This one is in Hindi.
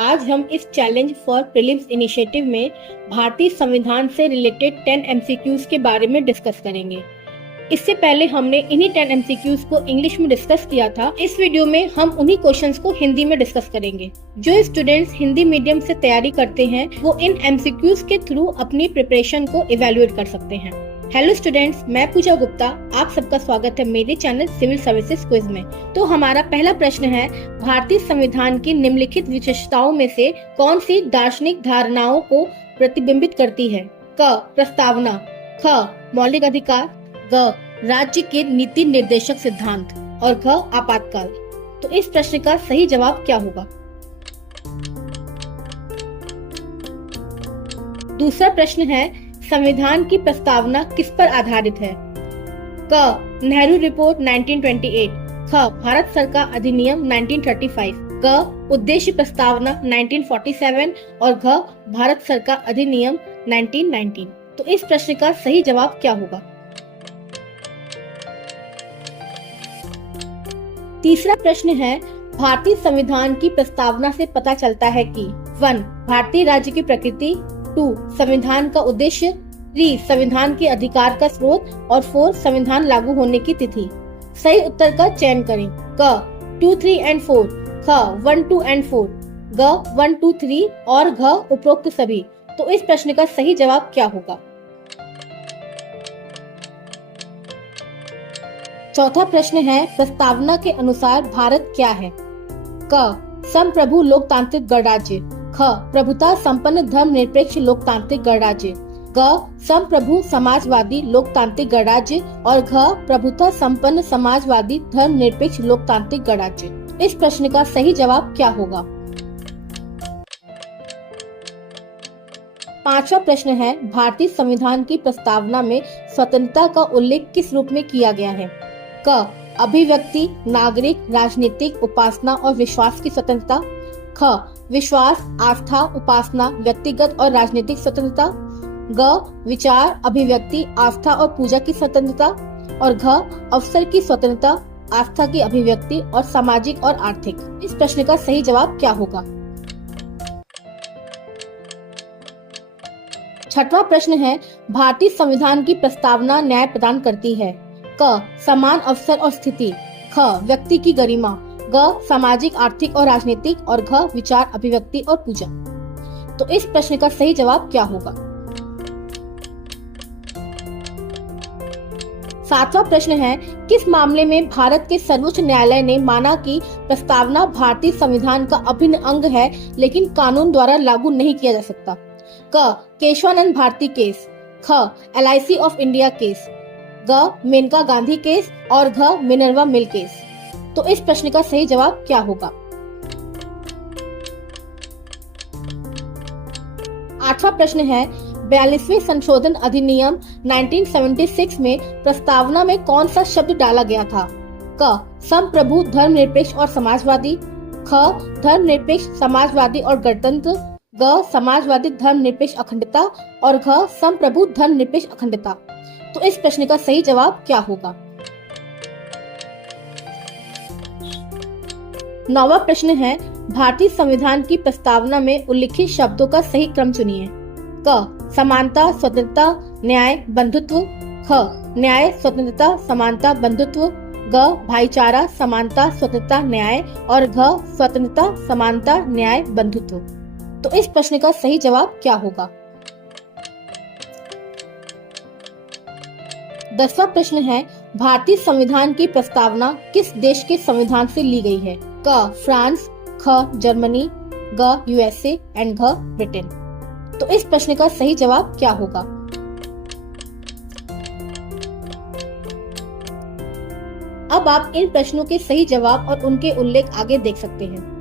आज हम इस चैलेंज फॉर प्रीलिम्स इनिशिएटिव में भारतीय संविधान से रिलेटेड 10 एमसीक्यूज के बारे में डिस्कस करेंगे। इससे पहले हमने इन्हीं 10 एमसीक्यूज को इंग्लिश में डिस्कस किया था। इस वीडियो में हम उन्हीं क्वेश्चंस को हिंदी में डिस्कस करेंगे। जो स्टूडेंट्स हिंदी मीडियम से तैयारी करते हैं वो इन एमसीक्यूज के थ्रू अपनी प्रिपरेशन को इवेल्युएट कर सकते हैं। हेलो स्टूडेंट्स, मैं पूजा गुप्ता, आप सबका स्वागत है मेरे चैनल सिविल सर्विसेज क्विज में। तो हमारा पहला प्रश्न है, भारतीय संविधान की निम्नलिखित विशेषताओं में से कौन सी दार्शनिक धारणाओं को प्रतिबिंबित करती है? क. प्रस्तावना, ख. मौलिक अधिकार, ग. राज्य के नीति निर्देशक सिद्धांत और घ. आपातकाल। तो इस प्रश्न का सही जवाब क्या होगा? दूसरा प्रश्न है, संविधान की प्रस्तावना किस पर आधारित है? क. नेहरू रिपोर्ट 1928, ख. भारत सरकार अधिनियम 1935, ग. उद्देश्य प्रस्तावना 1947 और घ. भारत सरकार अधिनियम 1919। तो इस प्रश्न का सही जवाब क्या होगा? तीसरा प्रश्न है, भारतीय संविधान की प्रस्तावना से पता चलता है कि 1. भारतीय राज्य की प्रकृति, 2. संविधान का उद्देश्य, 3. संविधान के अधिकार का स्रोत और 4. संविधान लागू होने की तिथि। सही उत्तर का चयन करें। क. 2, 3 एंड 4, ख. 1, 2 एंड 4, ग. 1, 2, 3 और घ. उपरोक्त सभी। तो इस प्रश्न का सही जवाब क्या होगा? चौथा प्रश्न है, प्रस्तावना के अनुसार भारत क्या है? क. संप्रभु लोकतांत्रिक गणराज्य, ख. प्रभुता संपन्न धर्मनिरपेक्ष लोकतांत्रिक गणराज्य, ग. संप्रभु समाजवादी लोकतांत्रिक गणराज्य और घ. प्रभुता संपन्न समाजवादी धर्मनिरपेक्ष लोकतांत्रिक गणराज्य। इस प्रश्न का सही जवाब क्या होगा? पांचवा प्रश्न है, भारतीय संविधान की प्रस्तावना में स्वतंत्रता का उल्लेख किस रूप में किया गया है? क. अभिव्यक्ति, नागरिक, राजनीतिक, उपासना और विश्वास की स्वतंत्रता, ख. विश्वास, आस्था, उपासना, व्यक्तिगत और राजनीतिक स्वतंत्रता, ग. विचार, अभिव्यक्ति, आस्था और पूजा की स्वतंत्रता और घ. अवसर की स्वतंत्रता, आस्था की अभिव्यक्ति और सामाजिक और आर्थिक। इस प्रश्न का सही जवाब क्या होगा? छठवां प्रश्न है, भारतीय संविधान की प्रस्तावना न्याय प्रदान करती है? क. समान अवसर और स्थिति, ख. व्यक्ति की गरिमा, ग. सामाजिक, आर्थिक और राजनीतिक और घ. विचार, अभिव्यक्ति और पूजा। तो इस प्रश्न का सही जवाब क्या होगा? सातवां प्रश्न है, किस मामले में भारत के सर्वोच्च न्यायालय ने माना कि प्रस्तावना भारतीय संविधान का अभिन्न अंग है लेकिन कानून द्वारा लागू नहीं किया जा सकता? क. केशवानंद भारती केस, ख. LIC ऑफ इंडिया केस, ग. मेनका गांधी केस और घ. Minerva mill case. तो इस प्रश्न का सही जवाब क्या होगा? आठवां प्रश्न है, 42वें संशोधन अधिनियम 1976 में प्रस्तावना में कौन सा शब्द डाला गया था? क. संप्रभु धर्मनिरपेक्ष और समाजवादी, ख. धर्मनिरपेक्ष समाजवादी और गणतंत्र, ग. समाजवादी धर्मनिरपेक्ष अखंडता और घ. संप्रभु धर्मनिरपेक्ष अखंडता। तो इस प्रश्न का सही जवाब क्या होगा? नौवां प्रश्न है, भारतीय संविधान की प्रस्तावना में उल्लिखित शब्दों का सही क्रम चुनिए। क. समानता, स्वतंत्रता, न्याय, बंधुत्व, ख. न्याय, स्वतंत्रता, समानता, बंधुत्व, ग. भाईचारा, समानता, स्वतंत्रता, न्याय और घ. स्वतंत्रता, समानता, न्याय, बंधुत्व। तो इस प्रश्न का सही जवाब क्या होगा? 10वां प्रश्न है, भारतीय संविधान की प्रस्तावना किस देश के संविधान से ली गई है? क. फ्रांस, ख. जर्मनी, ग. USA एंड घ. ब्रिटेन। तो इस प्रश्न का सही जवाब क्या होगा? अब आप इन प्रश्नों के सही जवाब और उनके उल्लेख आगे देख सकते हैं।